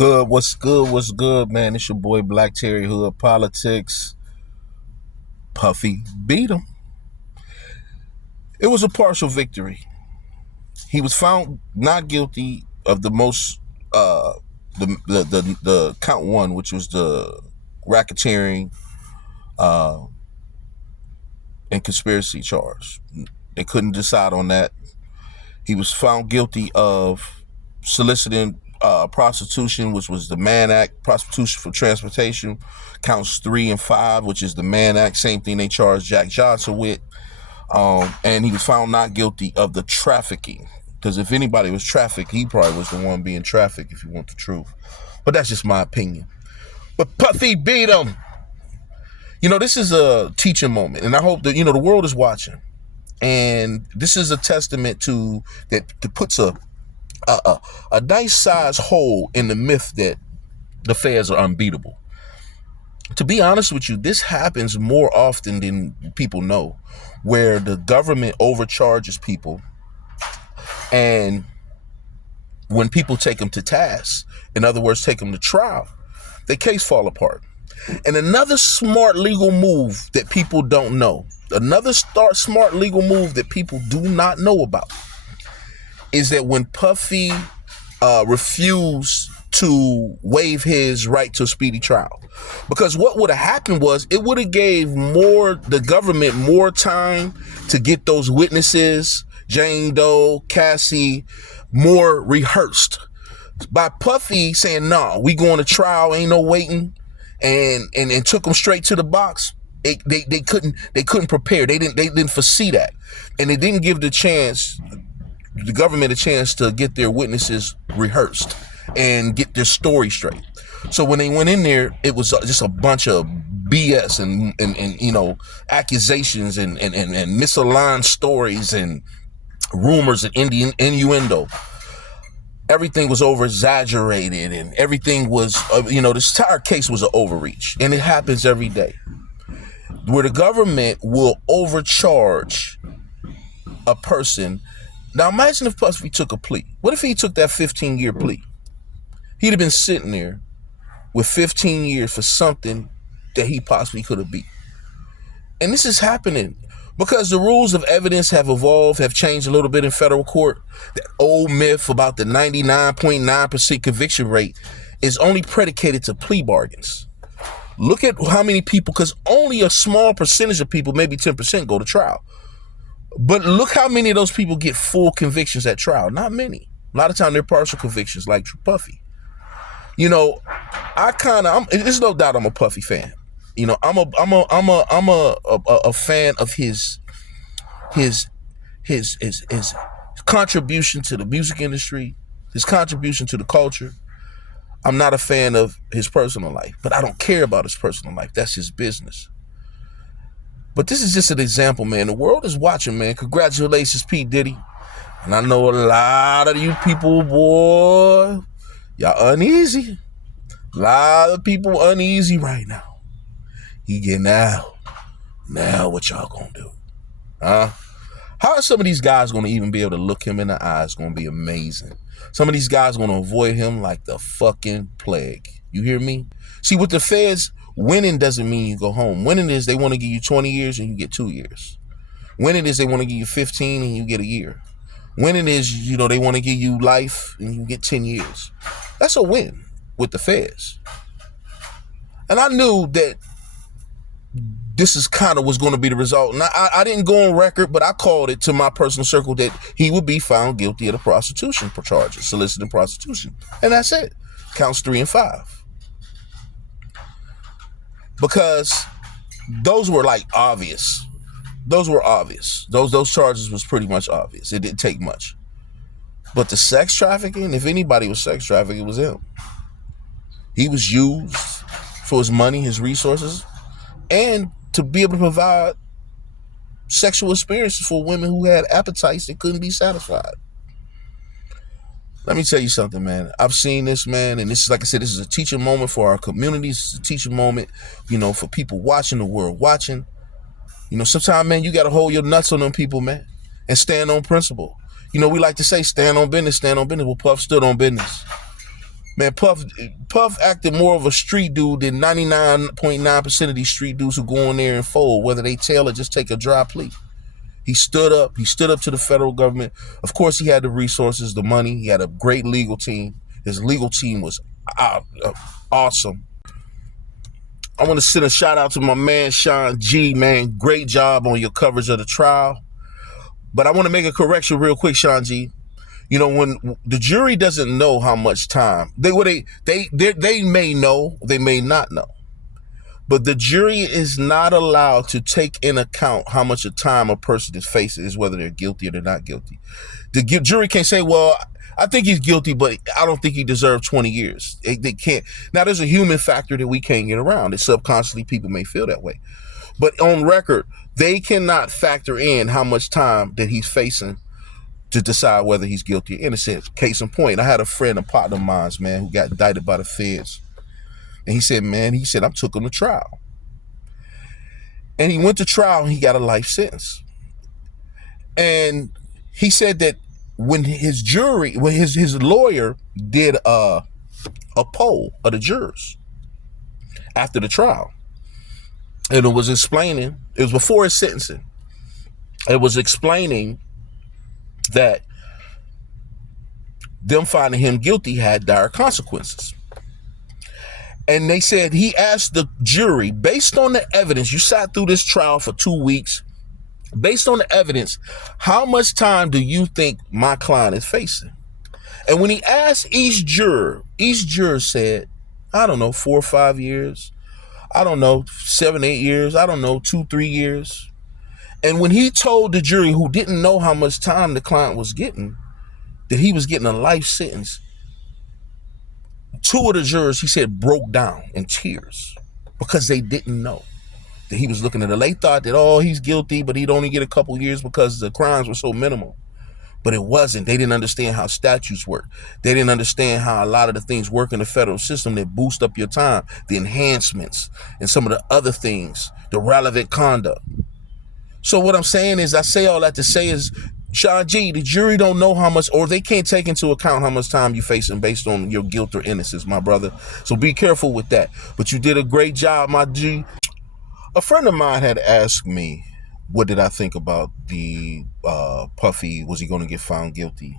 good? What's good? What's good, man? It's your boy Black Terry Hood Politics. Puffy beat him. It was a partial victory. He was found not guilty of the most the count one, which was the racketeering and conspiracy charge. They couldn't decide on that. He was found guilty of soliciting prostitution, which was the Mann Act, prostitution for transportation, counts 3 and 5, which is the Mann Act, same thing they charged Jack Johnson with. And he was found not guilty of the trafficking, because if anybody was trafficked, he probably was the one being trafficked, if you want the truth. But that's just my opinion. But Puffy beat him. This is a teaching moment, and I hope that, the world is watching. And this is a testament to that puts a nice size hole in the myth that the feds are unbeatable. To be honest with you, this happens more often than people know, where the government overcharges people, and when people take them to task, in other words, take them to trial, their case fall apart. And another smart legal move that people don't know, another smart legal move that people do not know about, is that when Puffy refused to waive his right to a speedy trial, because what would have happened was it would have gave the government more time to get those witnesses, Jane Doe, Cassie, more rehearsed. By Puffy saying, "No, we going to trial, ain't no waiting," and took them straight to the box. They couldn't prepare. They didn't foresee that, and they didn't give the government a chance to get their witnesses rehearsed and get their story straight. So when they went in there, it was just a bunch of BS and accusations and misaligned stories and rumors and innuendo. Everything was over exaggerated, and everything was this entire case was an overreach, and it happens every day where the government will overcharge a person. Now imagine if Puffy took a plea. What if he took that 15-year plea? He'd have been sitting there with 15 years for something that he possibly could have beat. And this is happening because the rules of evidence have evolved, have changed a little bit in federal court. That old myth about the 99.9% conviction rate is only predicated to plea bargains. Look at how many people, because only a small percentage of people, maybe 10%, go to trial. But look how many of those people get full convictions at trial. Not many. A lot of time they're partial convictions, like Puffy. There's no doubt I'm a Puffy fan. I'm a fan of his contribution to the music industry, his contribution to the culture. I'm not a fan of his personal life, but I don't care about his personal life. That's his business. But this is just an example, man. The world is watching, man. Congratulations, P. Diddy. And I know a lot of you people, boy, y'all uneasy. A lot of people uneasy right now. He getting out. Now what y'all gonna do? Huh? How are some of these guys gonna even be able to look him in the eye? It's gonna be amazing. Some of these guys gonna avoid him like the fucking plague. You hear me? See, with the feds, winning doesn't mean you go home. Winning is they want to give you 20 years and you get 2 years. Winning is they want to give you 15 and you get a year. Winning is, they want to give you life and you get 10 years. That's a win with the feds. And I knew that this is kind of what's going to be the result. And I didn't go on record, but I called it to my personal circle that he would be found guilty of the prostitution charges, soliciting prostitution. And that's it. Counts 3 and 5. Because those were like obvious. Those were obvious. Those charges was pretty much obvious. It didn't take much. But the sex trafficking, if anybody was sex trafficking, it was him. He was used for his money, his resources, and to be able to provide sexual experiences for women who had appetites that couldn't be satisfied. Let me tell you something, man. I've seen this, man, and this is, like I said, this is a teaching moment for our communities. It's a teaching moment, for people watching, the world watching. Sometimes, man, you got to hold your nuts on them people, man, and stand on principle. We like to say stand on business, stand on business. Well, Puff stood on business. Man, Puff acted more of a street dude than 99.9% of these street dudes who go in there and fold, whether they tail or just take a dry plea. He stood up. He stood up to the federal government. Of course, he had the resources, the money. He had a great legal team. His legal team was awesome. I want to send a shout out to my man, Sean G, man. Great job on your coverage of the trial. But I want to make a correction real quick, Sean G. You know, when the jury doesn't know how much time, they may know, they may not know. But the jury is not allowed to take in account how much of time a person is facing, is whether they're guilty or they're not guilty. The jury can't say, well, I think he's guilty, but I don't think he deserved 20 years. They can't. Now, there's a human factor that we can't get around. That subconsciously people may feel that way. But on record, they cannot factor in how much time that he's facing to decide whether he's guilty or innocent. Case in point, I had a friend, a partner of mine, man, who got indicted by the feds. And he said, I took him to trial. And he went to trial and he got a life sentence. And he said that when his lawyer did a poll of the jurors after the trial, and it was before his sentencing, it was explaining that them finding him guilty had dire consequences. And they said he asked the jury, based on the evidence, you sat through this trial for 2 weeks, based on the evidence, how much time do you think my client is facing? And when he asked each juror said, I don't know, 4 or 5 years. I don't know, 7, 8 years. I don't know, 2, 3 years. And when he told the jury, who didn't know how much time the client was getting, that he was getting a life sentence, 2 of the jurors, he said, broke down in tears because they didn't know that he was looking at it. They thought that, oh, he's guilty, but he'd only get a couple years because the crimes were so minimal. But it wasn't. They didn't understand how statutes work. They didn't understand how a lot of the things work in the federal system that boost up your time, the enhancements, and some of the other things, the relevant conduct. So what I'm saying is, I say all that to say is, Sean G, the jury don't know how much, or they can't take into account how much time you're facing based on your guilt or innocence, my brother. So be careful with that. But you did a great job, my G. A friend of mine had asked me, what did I think about the Puffy? Was he going to get found guilty?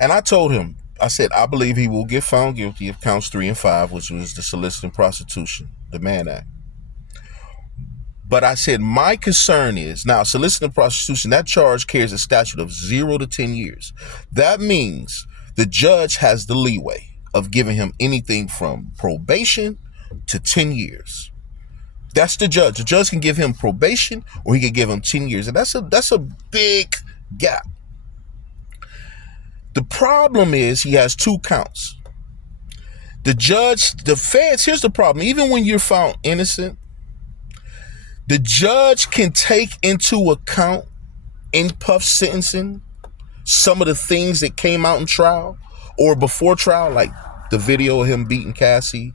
And I told him, I said, I believe he will get found guilty of counts 3 and 5, which was the soliciting prostitution, the Mann Act. But I said, my concern is, now, soliciting prostitution, that charge carries a statute of 0 to 10 years. That means the judge has the leeway of giving him anything from probation to 10 years. That's the judge. The judge can give him probation or he can give him 10 years. And that's a big gap. The problem is he has 2 counts. The feds, here's the problem. Even when you're found innocent, the judge can take into account in Puff's sentencing some of the things that came out in trial or before trial, like the video of him beating Cassie,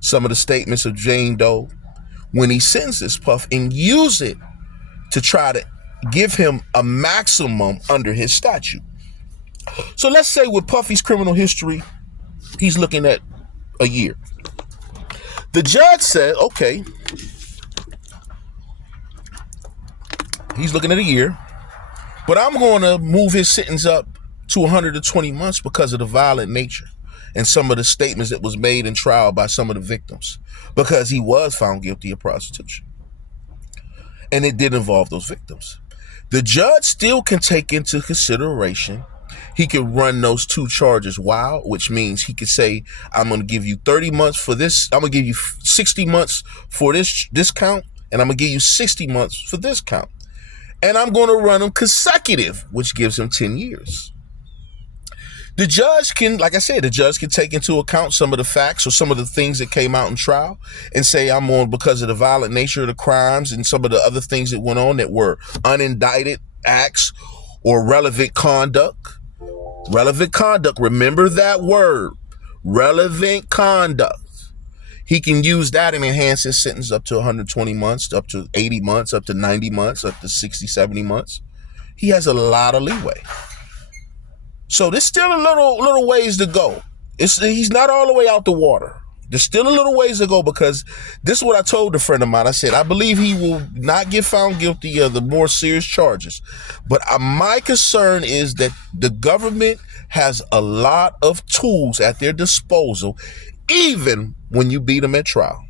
some of the statements of Jane Doe, when he sentences Puff, and use it to try to give him a maximum under his statute. So let's say with Puffy's criminal history, he's looking at a year. The judge said, okay, he's looking at a year, but I'm going to move his sentence up to 120 months because of the violent nature and some of the statements that was made in trial by some of the victims, because he was found guilty of prostitution. And it did involve those victims. The judge still can take into consideration, he could run those 2 charges wild, which means he could say, I'm going to give you 30 months for this. I'm going to give you 60 months for this count, and I'm going to give you 60 months for this count. And I'm going to run them consecutive, which gives him 10 years. The judge can, like I said, the judge can take into account some of the facts or some of the things that came out in trial and say, I'm on because of the violent nature of the crimes and some of the other things that went on that were unindicted acts or relevant conduct. Relevant conduct, remember that word, relevant conduct. He can use that and enhance his sentence up to 120 months, up to 80 months, up to 90 months, up to 60, 70 months. He has a lot of leeway. So there's still a little ways to go. He's not all the way out the water. There's still a little ways to go, because this is what I told a friend of mine. I said, I believe he will not get found guilty of the more serious charges. But my concern is that the government has a lot of tools at their disposal, even when you beat them at trial.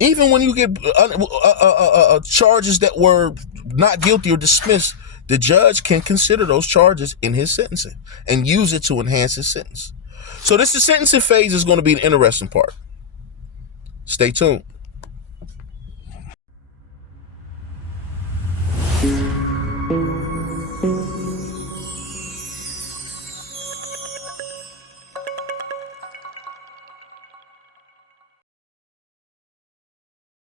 Even when you get charges that were not guilty or dismissed, the judge can consider those charges in his sentencing and use it to enhance his sentence. So the sentencing phase is going to be an interesting part. Stay tuned.